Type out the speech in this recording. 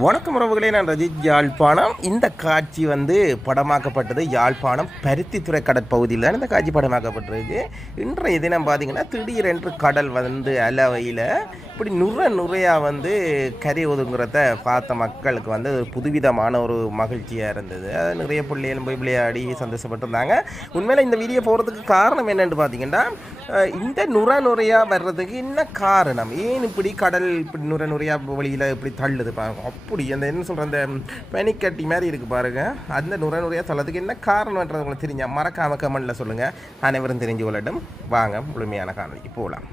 வணக்கம் உறவுகளே, நான் ரஜித் யாழ்ப்பாணம். இந்த காட்சி படமாக்கப்பட்டது யாழ்ப்பாணம் பருத்தித்துறை கடற்பகுதியில் தான் இந்த காட்சி படமாக்கப்பட்டிருக்கு. இன்றைய தினம் பார்த்திங்கன்னா திடீரென்று கடல் அலவையில் இப்படி நுரையாக கரை ஒதுங்குறத பார்த்த மக்களுக்கு ஒரு புதுவிதமான ஒரு மகிழ்ச்சியாக இருந்தது. அது நிறைய பிள்ளைகளும் போய் விளையாடி சந்தோஷப்பட்டிருந்தாங்க. உண்மையில் இந்த வீடியோ போகிறதுக்கு காரணம் என்னென்னு பார்த்திங்கன்னா, இந்த நுரையாக வர்றதுக்கு என்ன காரணம், ஏன் இப்படி கடல் இப்படி நுரையாக வழியில் இப்படி தள்ளுது பாருங்க. அப்படி அந்த என்ன சொல்கிற அந்த பனிக்கட்டி மாதிரி இருக்குது பாருங்கள். அந்த நுரையாக தள்ளதுக்கு என்ன காரணம்ன்றது உங்களுக்கு தெரிஞ்சால் மறக்காம கமெண்ட்டில் சொல்லுங்கள். அனைவரும் தெரிஞ்சு கொள்ளட்டும். வாங்க முழுமையான காணொலிக்கு போகலாம்.